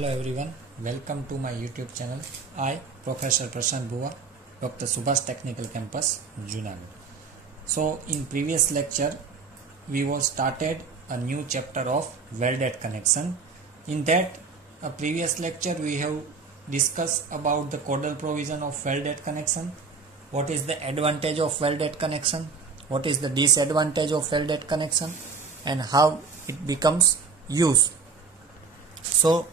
Hello everyone, welcome to my YouTube channel. I, Professor Prashant Bua, Dr. Subhash Technical Campus, Junagadh. So in previous lecture, we was started a new chapter of welded connection. In that previous lecture, we have discussed about the codal provision of welded connection. What is the advantage of welded connection? What is the disadvantage of welded connection? And how it becomes used. So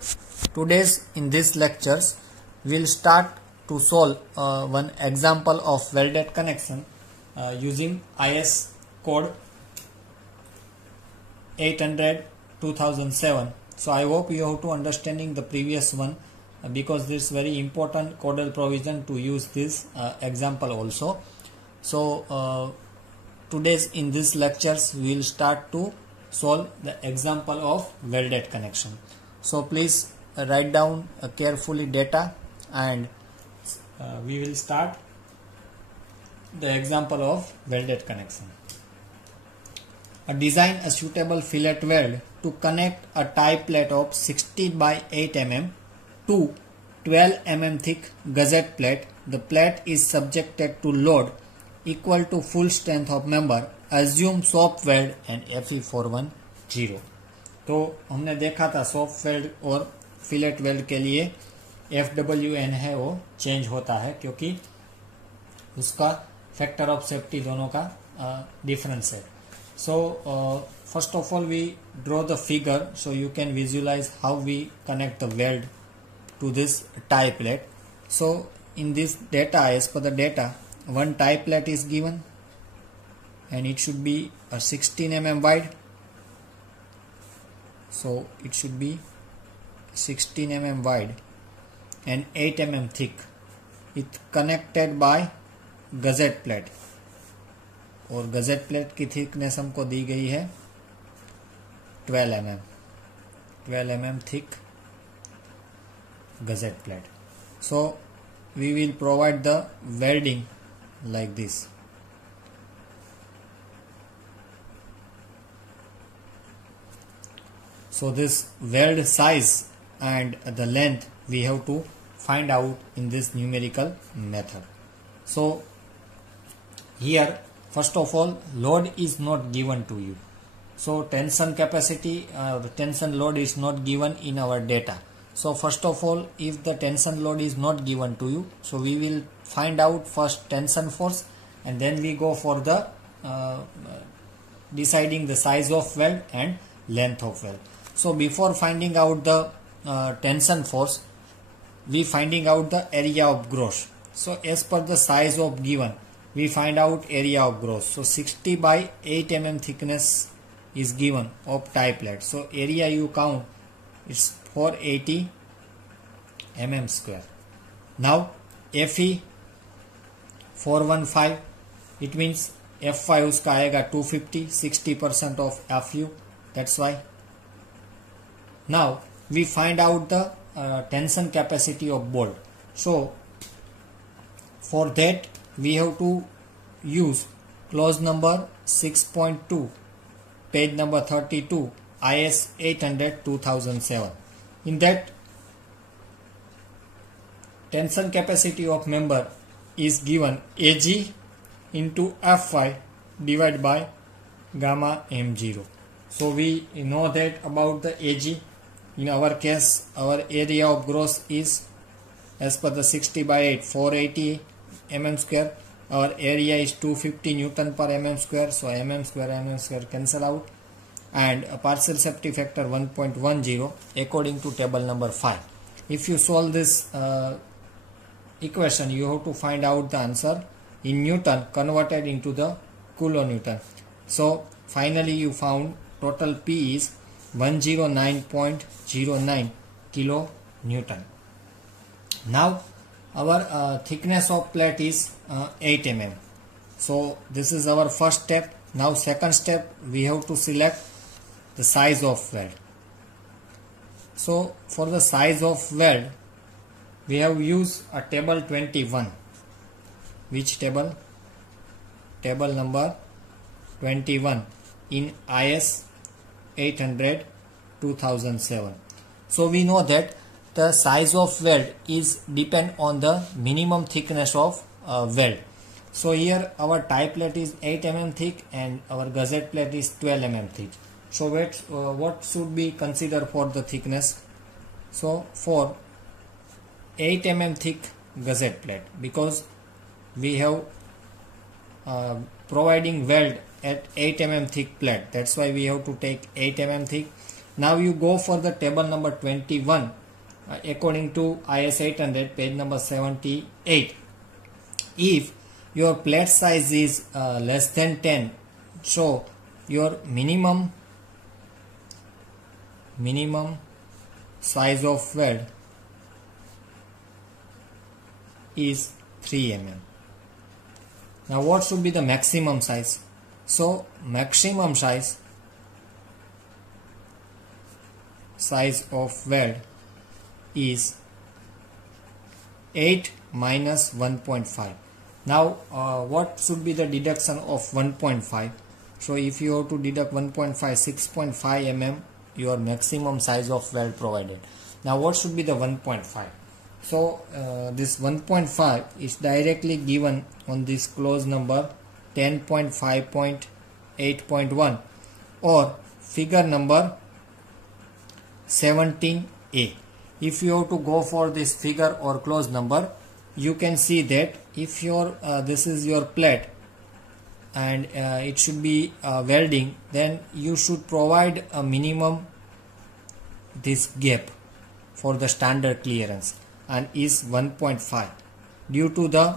today's in these lectures we'll start to solve one example of welded connection using IS code 800-2007. So I hope you have to understanding the previous one because this is very important codal provision to use this example also. So today's in these lectures we'll start to solve the example of welded connection. So please write down carefully data and we will start the example of welded connection. Design a suitable fillet weld to connect a tie plate of 60 by 8 mm to 12 mm thick gusset plate. The plate is subjected to load equal to full strength of member. Assume soft weld and Fe410. तो हमने देखा था soft weld और fillet weld के लिए FWN है वो चेंज होता है क्योंकि उसका फैक्टर ऑफ सेफ्टी दोनों का डिफरेंस है. So first of all we draw the figure so you can visualize how we connect the weld to this tie plate. So in this data as per the data one tie plate is given and it should be a 16 mm wide. So it should be 16 mm wide and 8 mm thick. It connected by gusset plate और gusset plate की thickness हमको दी गई है 12 mm thick gusset plate. So we will provide the welding like this. So this weld size and the length we have to find out in this numerical method. So here first of all load is not given to you. So tension capacity the tension load is not given in our data. So first of all if the tension load is not given to you, so we will find out first tension force and then we go for the deciding the size of weld and length of weld. So before finding out the tension force, we finding out the area of gross. So as per the size of given, we find out area of gross. So 60 by 8 mm thickness is given of tie plate. So area you count is 480 mm square. Now Fe 415, it means F5 उसका आएगा 250, 60% of Fu. That's why. Now we find out the tension capacity of bolt. So for that we have to use clause number 6.2, page number 32, IS 800-2007. In that tension capacity of member is given Ag into F5 divided by gamma m0. So we know that about the Ag. In our case, our area of gross is as per the 60 by 8, 480 mm square. Our area is 250 Newton per mm square. So mm square cancel out. And a partial safety factor 1.10 according to table number 5. If you solve this equation, you have to find out the answer in Newton converted into the kilonewton. So finally you found total P is 109.09 kilonewton. Now our thickness of plate is 8 mm. So this is our first step. Now second step we have to select the size of weld. So for the size of weld we have used a table 21. Which table? Table number 21 in IS 800 2007. So we know that the size of weld is depend on the minimum thickness of weld. So here our tie plate is 8 mm thick and our gusset plate is 12 mm thick. So what should be considered for the thickness? So for 8 mm thick gusset plate, because we have providing weld at 8 mm thick plate, that's why we have to take 8 mm thick. Now you go for the table number 21 according to IS 800 page number 78. If your plate size is less than 10, so your minimum size of weld is 3 mm. Now what should be the maximum size? So maximum size of weld is 8 minus 1.5. Now what should be the deduction of 1.5? So if you have to deduct 1.5, 6.5 mm your maximum size of weld provided. Now what should be the 1.5? So this 1.5 is directly given on this clause number 10.5.8.1 or figure number 17a. If you have to go for this figure or clause number, you can see that if your this is your plate and it should be welding, then you should provide a minimum this gap for the standard clearance, and is 1.5 due to the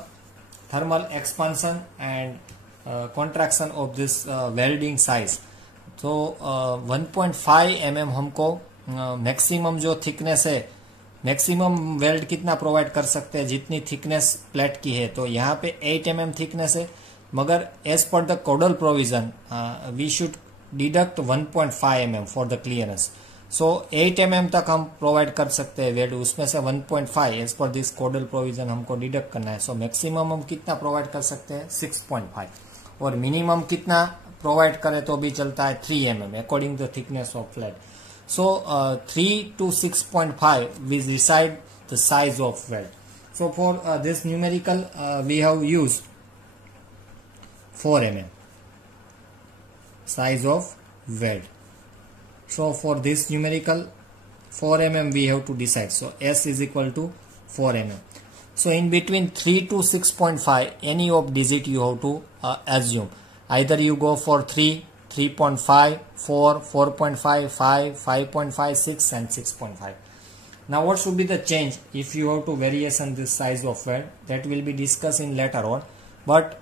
thermal expansion and contraction of this welding size. तो 1.5 mm हमको मैक्सिमम जो थिकनेस है, maximum weld कितना प्रोवाइड कर सकते हैं जितनी thickness plate की है. तो यहाँ पे 8 mm थिकनेस है, मगर as per the codal provision we should deduct 1.5 mm for the clearance. So 8 mm तक हम प्रोवाइड कर सकते हैं वेल्ड, उसमें से 1.5 as per this codal provision हमको डिडक्ट करना है. सो मैक्सिमम हम कितना प्रोवाइड कर सकते हैं 6.5, और मिनिमम कितना प्रोवाइड करें तो भी चलता है 3 mm according to the thickness of plate. So 3 to 6.5 we decide the size of weld. So for this numerical we have used 4 mm size of weld. So for this numerical 4 mm we have to decide. So S is equal to 4 mm. So in between 3 to 6.5 any of digit you have to assume. Either you go for 3, 3.5, 4, 4.5, 5, 5.5, 6 and 6.5. Now what should be the change if you have to variation this size of weld? That will be discussed in later on. But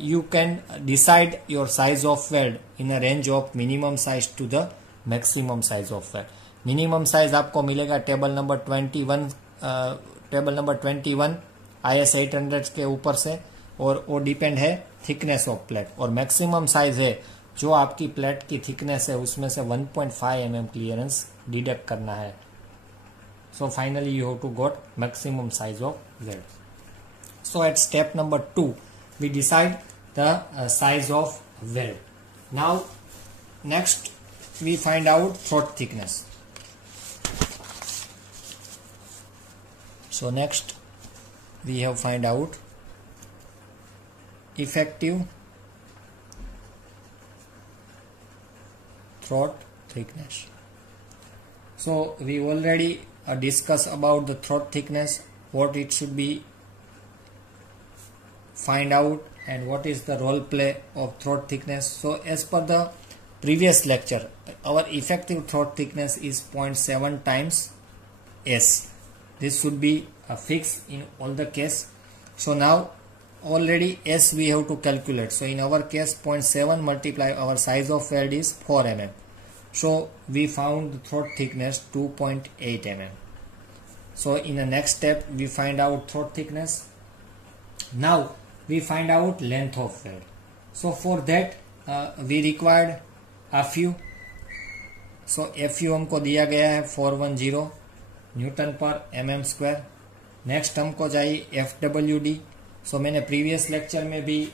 you can decide your size of weld in a range of minimum size to the maximum size of weld. Minimum size आपको मिलेगा table number 21 IS 800 के ऊपर से, और वो डिपेंड है thickness of plate. और maximum size है जो आपकी प्लेट की थिकनेस है उसमें से 1.5 mm क्लियरेंस डिडक्ट करना है. So finally you have to got maximum size of weld. So at step number 2 we decide the size of weld. Now next we find out throat thickness. So next we have find out effective throat thickness. So we already discussed about the throat thickness, what it should be find out, and what is the role play of throat thickness. So as per the previous lecture, our effective throat thickness is 0.7 times S. This should be fixed in all the case. So now already S we have to calculate. So in our case 0.7 multiply our size of weld is 4 mm. So we found the throat thickness 2.8 mm. So in the next step we find out throat thickness. Now we find out length of weld. So for that we required FU. So FU हमको दिया गया है 410 न्यूटन पर mm square. Next हमको चाहिए FWD. सो मैंने previous lecture में भी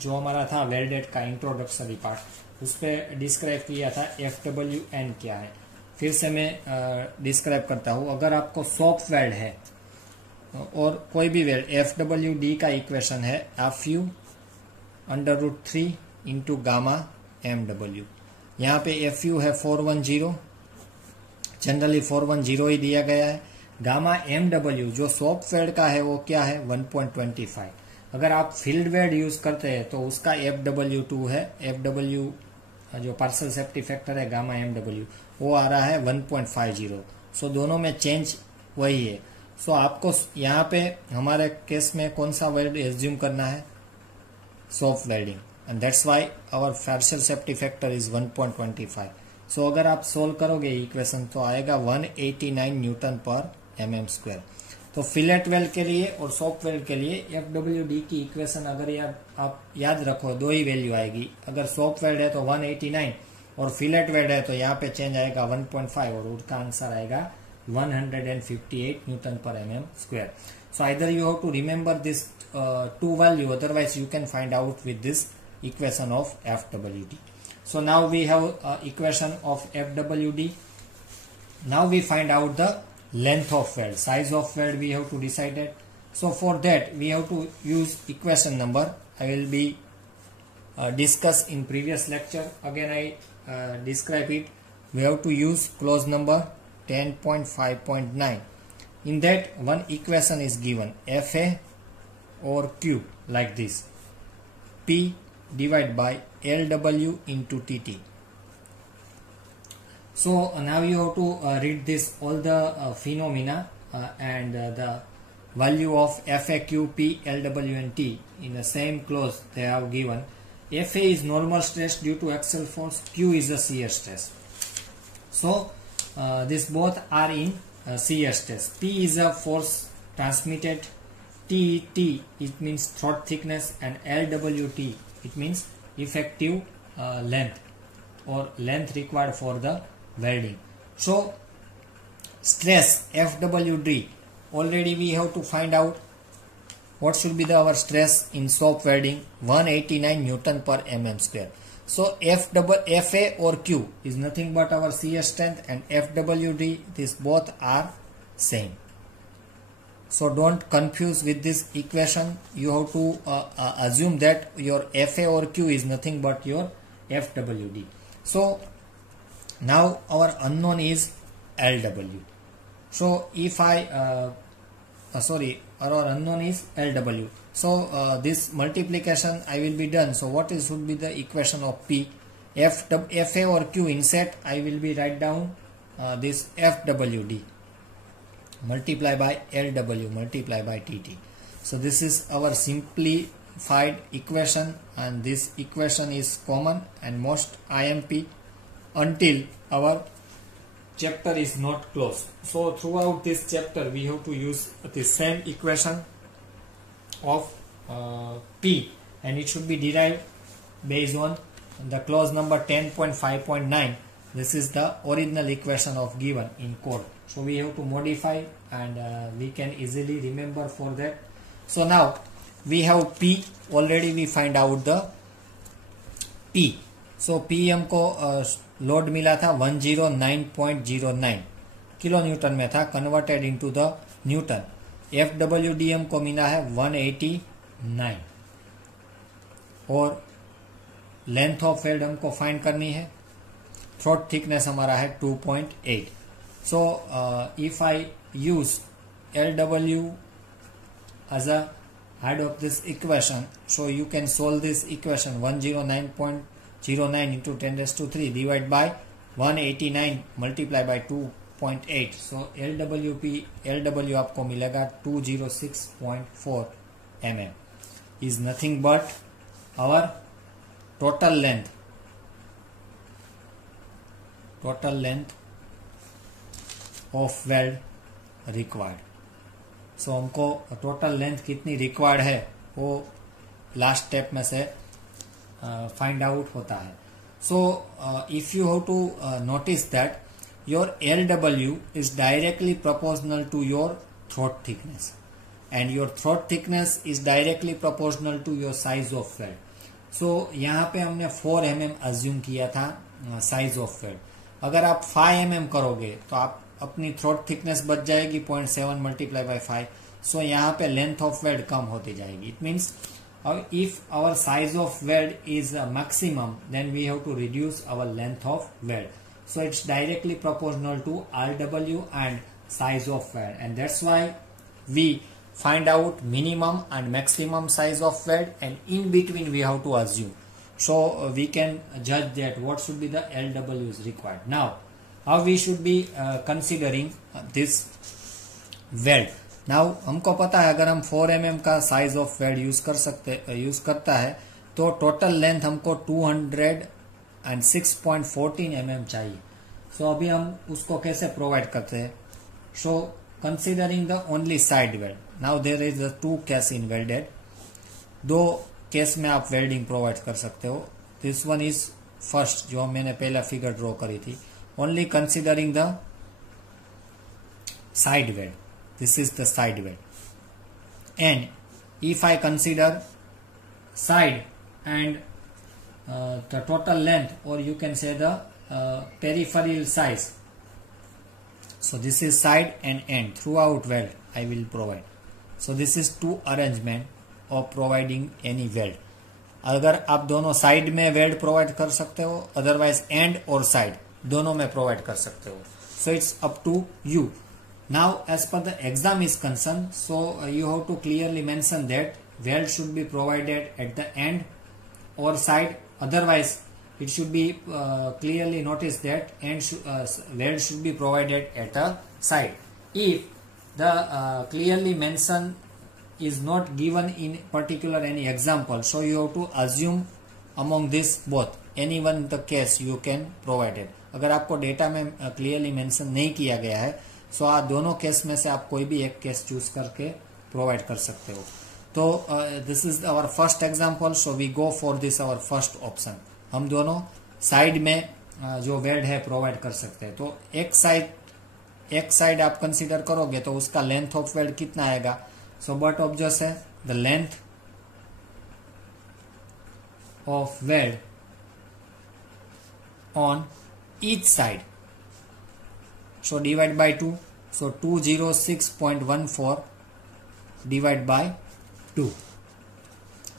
जो हमारा था वेल्डेड का इंट्रोडक्टरी पार्ट उस पर डिस्क्राइब किया था FWN क्या है. फिर से मैं डिस्क्राइब करता हूँ। अगर आपको सॉफ्ट वेल्ड है और कोई भी वेल्ड FWD का इक्वेशन है FU√3 इंटू गामा MW। यहाँ पे FU है 410, जनरली 410 ही दिया गया है। गामा MW जो सॉफ्ट वेल्ड का है वो क्या है 1.25। अगर आप फील्ड वेल्ड यूज करते हैं तो उसका FW2 है, FW जो पार्शियल सेफ्टी फैक्टर है गामा MW वो आ रहा है 1.50। सो दोनों में चेंज वही है। सो आपको यहाँ पे हमारे केस में कौन सा वेल्ड एज्यूम करना है, soft welding, and that's why our partial safety factor is 1.25। So अगर आप सोल्व करोगे इक्वेशन तो आएगा 189 न्यूटन पर mm²। तो फिलेट वेल्ड के लिए और सॉफ्ट वेल्ड के लिए FWD की इक्वेशन अगर आप याद रखो दो ही वैल्यू आएगी। अगर सॉफ्ट वेल्ड है तो 189 और फिलेट वेल्ड है तो यहाँ पे चेंज आएगा 1.5 और उसका आंसर आएगा 158 newton per mm²। So either you have to remember this two value, otherwise you can find out with this equation of FWD। So now we have equation of FWD. Now we find out the length of weld, size of weld we have to decide it. So for that we have to use equation number. I will be discuss in previous lecture. Again I describe it. We have to use clause number 10.5.9. In that one equation is given FA or Q like this. P divided by LW into TT. So now you have to read this all the phenomena and the value of FA, Q, P, LW and T in the same clause they have given. FA is normal stress due to axial force, Q is the shear stress. So this both are in shear stress. P is a force transmitted, TT it means throat thickness, and LWT it means effective length or length required for the welding. So stress FWD already we have to find out what should be our stress in soft welding, 189 Newton per mm². So FA or Q is nothing but our shear strength, and FWD these both are same. So don't confuse with this equation. You have to assume that your FA or Q is nothing but your FWD. So now our unknown is LW. So if our unknown is LW. So this multiplication I will be done. So what is should be the equation of P? FA or Q inset I will be write down this FWD multiply by LW multiply by TT. So this is our simplified equation, and this equation is common and most IMP until our chapter is not closed. So throughout this chapter we have to use the same equation of P, and it should be derived based on the clause number 10.5.9. This is the original equation of given in code. So we have to modify, and we can easily remember for that. So now we have P, already we find out the P. So P हमको लोड मिला था 109.09 kilo Newton में था, converted into the Newton. FWD हमको मिला है 189 और length of weld हमको फाइंड करनी है। थ्रोट थिकनेस हमारा है 2.8। So if I use LW as a head of this equation, so you can solve this equation 109.09 into 10 raised to 3 divided by 189 multiply by 2.8. So LW आपको मिलेगा 206.4 mm is nothing but our total length of weld required. So हमको total length कितनी रिक्वायर्ड है वो last step में से find out होता है। So if you have to notice that your LW is directly proportional to your throat thickness, and your throat thickness is directly proportional to your size of weld. So यहाँ पे हमने 4 mm assume किया था size of weld. अगर आप 5 mm करोगे तो आप अपनी थ्रोट थिकनेस बच जाएगी 0.7 मल्टीप्लाई बाय 5. सो यहाँ पे लेंथ ऑफ वेल्ड कम होती जाएगी. It means if our size of weld is maximum, then we have to reduce our length of weld. So it's directly proportional to RW and size of weld, and that's why we find out minimum and maximum size of weld, and in between we have to assume. So we can judge that what should be the LW is required. Now how we should be considering this weld. Now हमको पता है अगर हम 4 mm का size of weld use करता है तो total length हमको 206.14 mm चाहिए. सो अभी हम उसको कैसे प्रोवाइड करते हैं. So considering the only side weld. Now there is the 2 case in welded. 2 case में आप वेल्डिंग प्रोवाइड कर सकते हो. दिस वन इज फर्स्ट जो मैंने पहला फिगर ड्रॉ करी थी. Only considering the side weld. This is the side weld, and if I consider side and the total length, or you can say the peripheral size. So this is side and end throughout weld I will provide. So this is 2 arrangement of providing any weld. अगर आप दोनों साइड में weld provide कर सकते हो, otherwise and और साइड दोनों में प्रोवाइड कर सकते हो. So it's up to you. Now, as per the exam is concerned, so you have to clearly mention that weld should be provided at the end or side. Otherwise, it should be clearly noticed that weld should be provided at a side. If the clearly mentioned is not given in particular any example, so you have to assume among this both. Any one the case you can provide it. अगर आपको डेटा में clearly mention नहीं किया गया है, सो आप दोनों केस में से आप कोई भी एक केस चूज करके प्रोवाइड कर सकते हो. तो this is our first example. So we go for this our first option. हम दोनों साइड में जो वेल्ड है प्रोवाइड कर सकते हैं. तो एक साइड आप कंसीडर करोगे तो उसका लेंथ ऑफ वेल्ड कितना आएगा. सो बट ऑब्जर्व है the length of weld on each side. So divide by 2. So 206.14 divide by 2.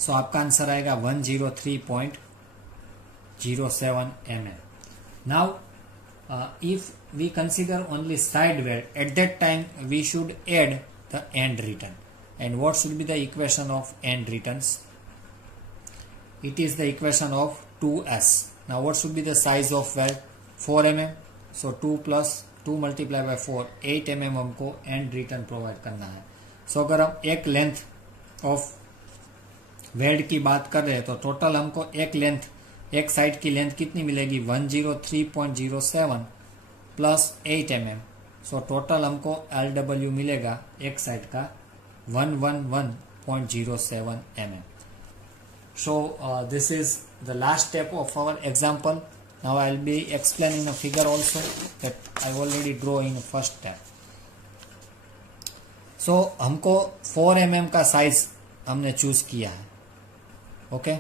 So आपका आंसर आएगा 103.07 mm. Now if we consider only side weld, at that time we should add the end return. And what should be the equation of end returns? It is the equation of 2s. Now what should be the size of weld? 4 mm. So 2 plus 2 multiply by 4 8 mm हमको and return provide करना है. सो अगर हम एक length of weld की बात कर रहे हैं तो टोटल हमको एक साइड की लेंथ कितनी मिलेगी 103.07 प्लस 8 mm. सो टोटल हमको LW मिलेगा एक साइड का 111.07 mm. So this is the last step of our example. Now I will be explaining a figure also that I already draw in first step. So हमको 4 mm का साइज हमने चूज किया है. ओके.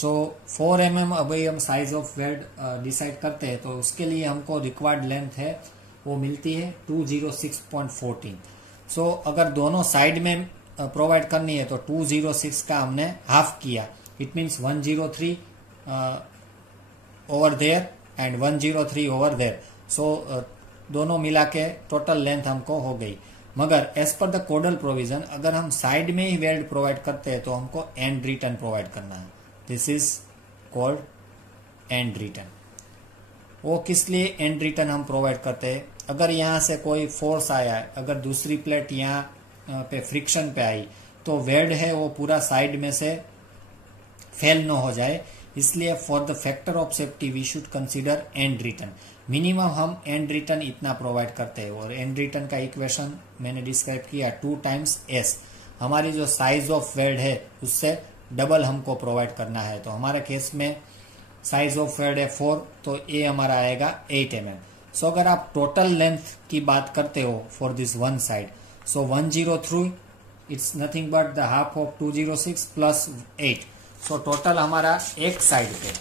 सो 4 mm अभी हम साइज ऑफ वेल्ड डिसाइड करते हैं तो उसके लिए हमको रिक्वायर्ड लेंथ है वो मिलती है 206.14. सो अगर दोनों साइड में प्रोवाइड करनी है तो 206 का हमने हाफ किया. It means 103 over there and 103 over there. So दोनों मिला के टोटल लेंथ हमको हो गई. मगर as per the codal provision अगर हम साइड में ही वेल्ड प्रोवाइड करते हैं तो हमको एंड रिटर्न प्रोवाइड करना है. This is called and return. वो किस लिए एंड रिटर्न हम प्रोवाइड करते हैं? अगर यहाँ से कोई फोर्स आया है, अगर दूसरी प्लेट यहाँ पे फ्रिक्शन पे आई तो वेल्ड है वो पूरा साइड में से फेल न हो जाए, इसलिए for the factor of safety we should consider end return. Minimum हम एंड रिटर्न इतना प्रोवाइड करते हैं और एंड रिटर्न का इक्वेशन मैंने डिस्क्राइब किया 2 टाइम्स एस. हमारी जो साइज ऑफ वेल्ड है उससे डबल हमको प्रोवाइड करना है. तो हमारे केस में साइज ऑफ वेल्ड है 4 तो ए हमारा आएगा 8 mm. सो अगर आप टोटल लेंथ की बात करते हो for this one side, so 103 it's nothing but the half of 206 प्लस 8. सो टोटल हमारा एक साइड पे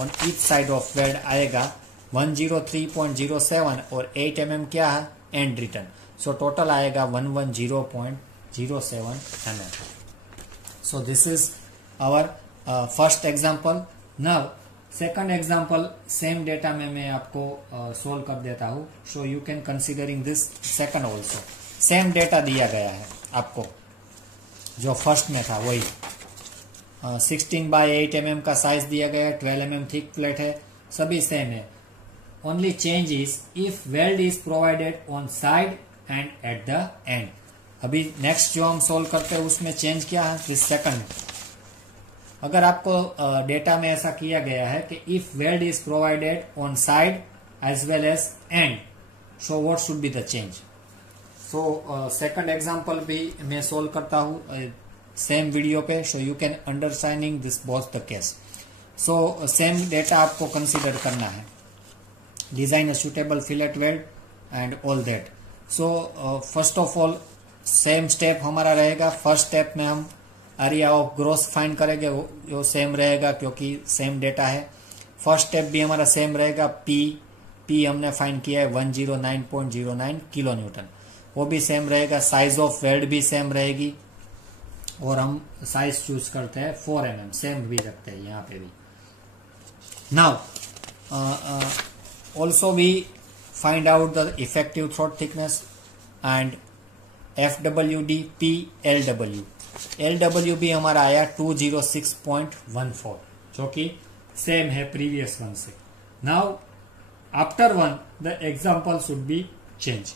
on each side of weld आएगा 103.07 और 8 mm क्या है एंड रिटर्न, सो टोटल आएगा 110.07 mm. So this is our first example. Now second example same data में मैं आपको सोल्व कर देता हूँ. So you can considering this second also. Same data दिया गया है आपको जो फर्स्ट में था वही. 16/8 mm का साइज दिया गया है, 12 mm थिक प्लेट है, सभी सेम है. Only change is if weld is provided on side and at the end. अभी नेक्स्ट जो हम सोल्व करते हैं उसमें चेंज क्या है दिस सेकंड. अगर आपको डेटा में ऐसा किया गया है कि if weld is provided on side as well as end, so what should be the change. So second example भी मैं सोल्व करता हूँ सेम वीडियो पे, so you can understanding this both the case. So same data आपको consider करना है. Design a suitable fillet weld and all that. So first of all same step हमारा रहेगा. फर्स्ट स्टेप में हम एरिया ऑफ ग्रोस फाइंड करेंगे, वो सेम रहेगा क्योंकि सेम डेटा है. फर्स्ट स्टेप भी हमारा सेम रहेगा. पी हमने फाइंड किया है 109.09 किलो न्यूटन, वो भी सेम रहेगा. साइज ऑफ वेल्ड भी सेम रहेगी और हम साइज चूज करते हैं 4 mm, सेम भी रखते हैं यहाँ पे भी. Now also we find out the effective throat thickness and FWD PLW. LW भी हमारा आया 206.14 जो कि सेम है प्रीवियस वन से. Now after one the example should be change.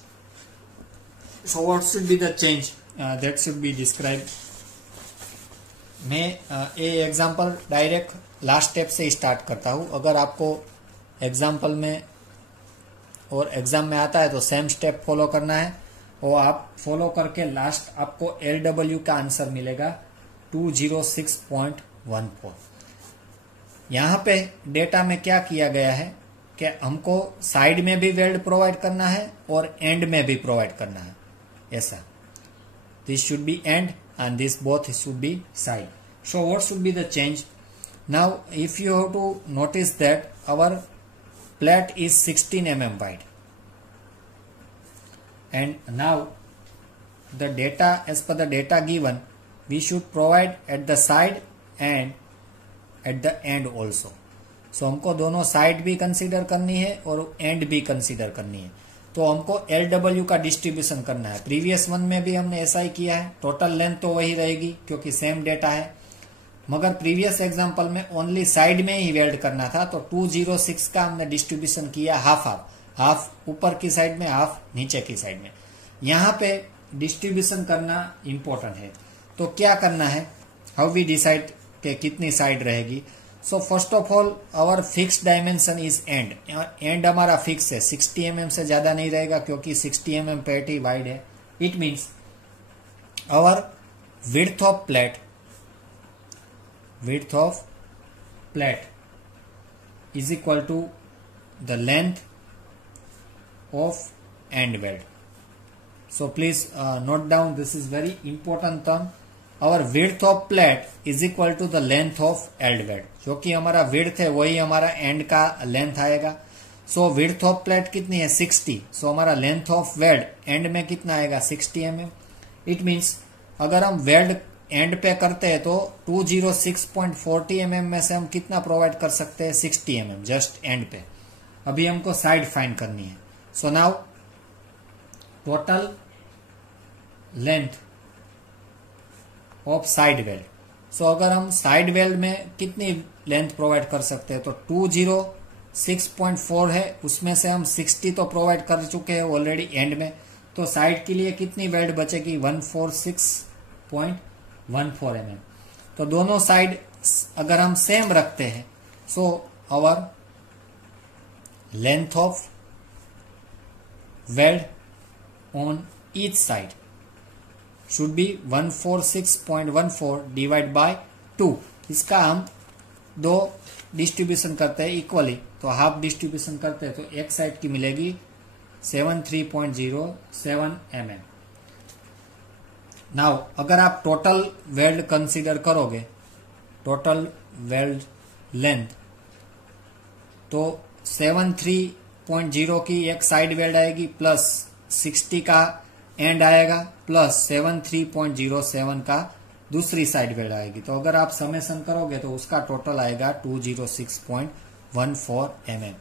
So what should be the change that should be describe. मैं ये example direct last step से स्टार्ट करता हूं. अगर आपको एग्जाम्पल में और एग्जाम में आता है तो सेम स्टेप फॉलो करना है और आप फॉलो करके लास्ट आपको LW का आंसर मिलेगा 206.14. यहाँ पे डेटा में क्या किया गया है कि हमको साइड में भी वेल्ड प्रोवाइड करना है और एंड में भी प्रोवाइड करना है. ऐसा this should be and and this both should be side. So what should be the change? Now if you have to notice that our plate is 16 mm wide and now the data as per the data given we should provide at the side and at the end also. So हमको दोनों साइड भी कंसीडर करनी है और एंड भी कंसीडर करनी है. तो हमको LW का डिस्ट्रीब्यूशन करना है. प्रीवियस वन में भी हमने ऐसा ही किया है. टोटल लेंथ तो वही रहेगी क्योंकि सेम डेटा है, मगर प्रीवियस एग्जांपल में ओनली साइड में ही वेल्ड करना था. तो 206 का हमने डिस्ट्रीब्यूशन किया हाफ हाफ, हाफ ऊपर की साइड में, हाफ नीचे की साइड में. यहाँ पे डिस्ट्रीब्यूशन करना इंपॉर्टेंट है. तो क्या करना है, हाउ वी डिसाइड के कितनी साइड रहेगी. So first of all our fix dimension is end. End हमारा फिक्स है, 60 mm से ज्यादा नहीं रहेगा क्योंकि 60 mm प्लेट ही वाइड है. It means our width of plate is equal to the length of end weld. So please note down, this is very important term. Our width of plate is equal to the length of end weld. जो कि हमारा width है वही हमारा end का length आएगा. So width of plate कितनी है 60. So हमारा length of weld end में कितना आएगा 60 mm. It means अगर हम weld end पे करते हैं तो 206.40 mm में से हम कितना प्रोवाइड कर सकते हैं 60 mm जस्ट end पे. अभी हमको साइड फाइंड करनी है. So now total length of side weld. So अगर हम साइड वेल्ड में कितनी लेंथ प्रोवाइड कर सकते हैं तो 206.4 है, उसमें से हम 60 तो प्रोवाइड कर चुके हैं ऑलरेडी एंड में. तो साइड के लिए कितनी वेल्ड बचेगी 146.14 mm. तो दोनों साइड अगर हम सेम रखते हैं so our length of weld on each side should be 146.14 divide by 2. इसका हम दो डिस्ट्रीब्यूशन करते हैं इक्वली, तो हाफ डिस्ट्रीब्यूशन करते हैं तो एक साइड की मिलेगी 73.07 mm. नाउ अगर आप टोटल वेल्ड कंसीडर करोगे, टोटल वेल्ड लेंथ, तो 73.0 की एक साइड वेल्ड आएगी प्लस 60 का एंड आएगा प्लस 73.07 का दूसरी साइड वेल्ड आएगी। तो अगर आप समेशन करोगे तो उसका टोटल आएगा 206.14 mm।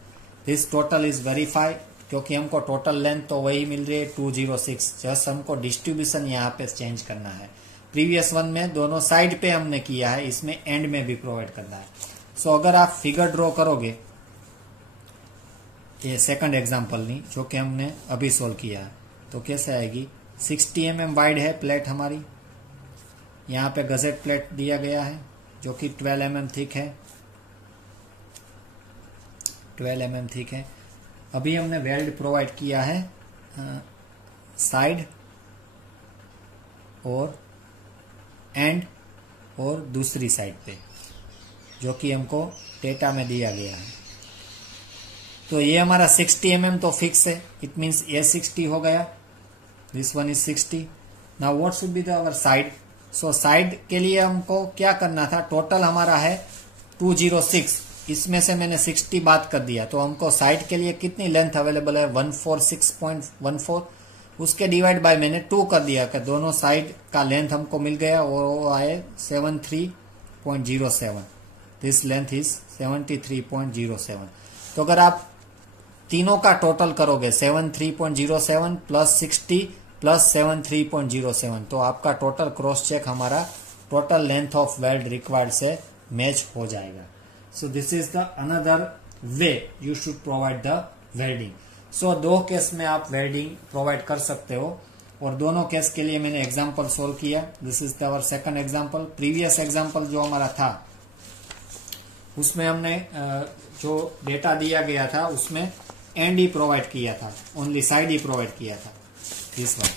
This total is verify, क्योंकि हमको टोटल लेंथ तो वही मिल रही है 206, जस्ट हमको डिस्ट्रीब्यूशन यहाँ पे चेंज करना है। प्रीवियस वन में दोनों साइड पे हमने किया है, इसमें एंड में भी प्रोवाइड करना है। सो अगर आप फिगर ड्रॉ करोगे, ये सेकंड एग्जांपल नहीं जो कि हमने अभी सोल्व किया है, तो कैसे आएगी। 60 mm वाइड है प्लेट हमारी, यहाँ पे गजेट प्लेट दिया गया है जो कि 12 mm थिक है, 12 mm थिक है। अभी हमने वेल्ड प्रोवाइड किया है साइड और एंड और दूसरी साइड पे, जो कि हमको डेटा में दिया गया है। तो ये हमारा 60 mm तो फिक्स है, इट मीन्स ये 60 हो गया, this one is 60। Now what should be the our side. So side के लिए हमको क्या करना था, टोटल हमारा है 206, इसमें से मैंने 60 बात कर दिया, तो हमको साइड के लिए कितनी लेंथ अवेलेबल है 146.14, उसके डिवाइड बाय मैंने 2 कर दिया कि दोनों साइड का लेंथ हमको मिल गया, वो आए 73.07, दिस लेंथ इज 73.07। तो अगर आप तीनों का टोटल करोगे 73.07 प्लस 60 प्लस 73.07, तो आपका टोटल क्रॉस चेक हमारा total length of weld required से मैच हो जाएगा। So this is the another way you should provide the welding. So दो केस में आप वेल्डिंग प्रोवाइड कर सकते हो, और दोनों केस के लिए मैंने एग्जांपल सोल्व किया। This is our second example. Previous example जो हमारा था उसमें हमने जो डेटा दिया गया था उसमें एंड ही प्रोवाइड किया था, ओनली साइड ही प्रोवाइड किया था, दिस वन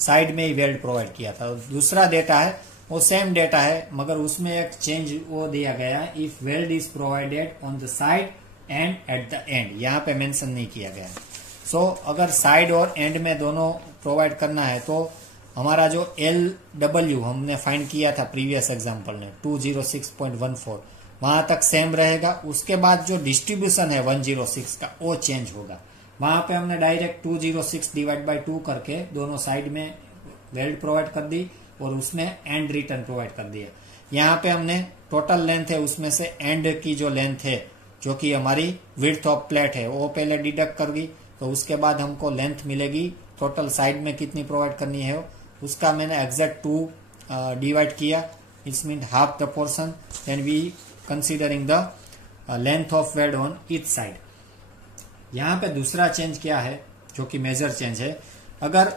साइड में ही वेल्ड प्रोवाइड किया था। दूसरा डेटा है वो सेम डेटा है, मगर उसमें एक चेंज वो दिया गया है, if weld is provided on the side and at the end, यहाँ पे मेंशन नहीं किया गया है। सो अगर साइड और एंड में दोनों प्रोवाइड करना है तो हमारा जो LW हमने फाइंड किया था प्रीवियस एग्जांपल में 206.14, वहां तक सेम रहेगा। उसके बाद जो डिस्ट्रीब्यूशन है 106 का वो चेंज होगा। वहां पे हमने डायरेक्ट 206 डिवाइड बाय 2 करके दोनों साइड में वेल्ड प्रोवाइड कर दी और उसमें एंड रिटर्न प्रोवाइड कर दिया। यहाँ पे हमने टोटल लेंथ है उसमें से एंड की जो लेंथ है जो कि हमारी विड्थ ऑफ प्लेट है वो पहले डिडक्ट कर दी, तो उसके बाद हमको लेंथ मिलेगी टोटल साइड में कितनी प्रोवाइड करनी है उसका मैंने एग्जैक्ट 2 डिवाइड किया, it's mean half the portion, then we considering the length of weld on each side. यहाँ पे दूसरा चेंज क्या है जो कि मेजर चेंज है, अगर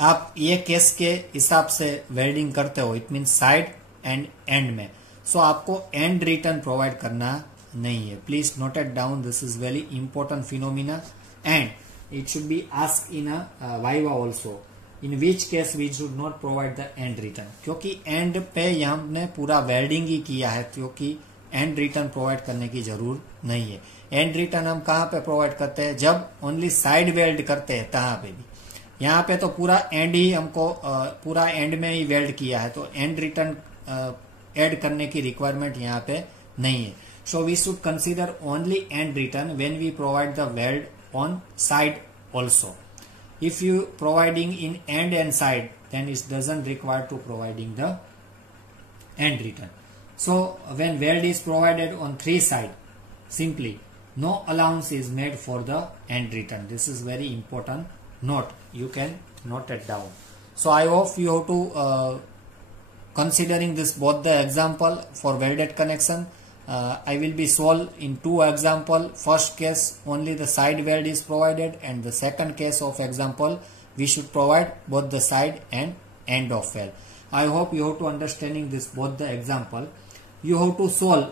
आप ये केस के हिसाब से वेल्डिंग करते हो, it mean side and end में, सो आपको एंड रिटर्न प्रोवाइड करना नहीं है। Please note it down, this is very important phenomena and it should be asked in a viva also, in which case we should not provide the end return, क्योंकि end पे हमने पूरा वेल्डिंग ही किया है, क्योंकि एंड रिटर्न प्रोवाइड करने की जरूरत नहीं है। एंड रिटर्न हम कहाँ पे प्रोवाइड करते हैं, जब ओनली साइड वेल्ड करते हैं तहाँ पे भी। यहाँ पे तो पूरा एंड ही हमको पूरा एंड में ही वेल्ड किया है, तो एंड रिटर्न ऐड करने की रिक्वायरमेंट यहाँ पे नहीं है। So we should consider only end return when we provide the weld on side also. If you providing in end and side, then it doesn't require to providing the end return. So when weld is provided on 3 side, simply no allowance is made for the end return. This is very important note. You can note it down. So I hope you have to considering this both the example for welded connection. I will be solved in 2 example. First case only the side weld is provided, and the second case of example we should provide both the side and end of weld. I hope you have to understanding this both the example. You have to solve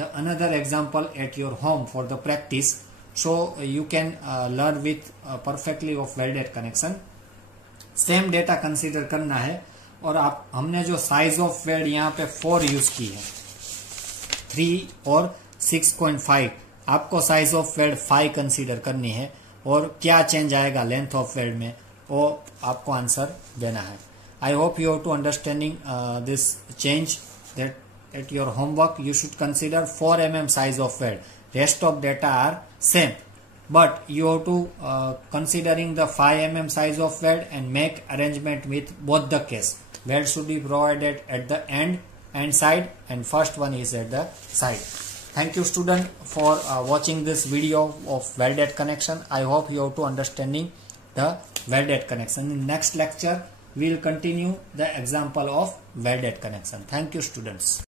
the another example at your home for the practice, so you can learn with perfectly of welded connection. Same data consider करना है, और आप हमने जो size of weld यहाँ पे 4 यूज की है, 3 और 6.5, आपको साइज ऑफ वेल्ड 5 कंसीडर करनी है, और क्या चेंज आएगा लेंथ ऑफ वेल्ड में वो आपको आंसर देना है। I hope you have to understanding this change that at your homework, you should consider 4 mm size of weld. Rest of data are same, but you have to considering the 5 mm size of weld and make arrangement with both the case. Weld should be provided at the end and side, and first one is at the side. Thank you student for watching this video of welded connection. I hope you have to understanding the welded connection. In next lecture we will continue the example of welded connection. Thank you students.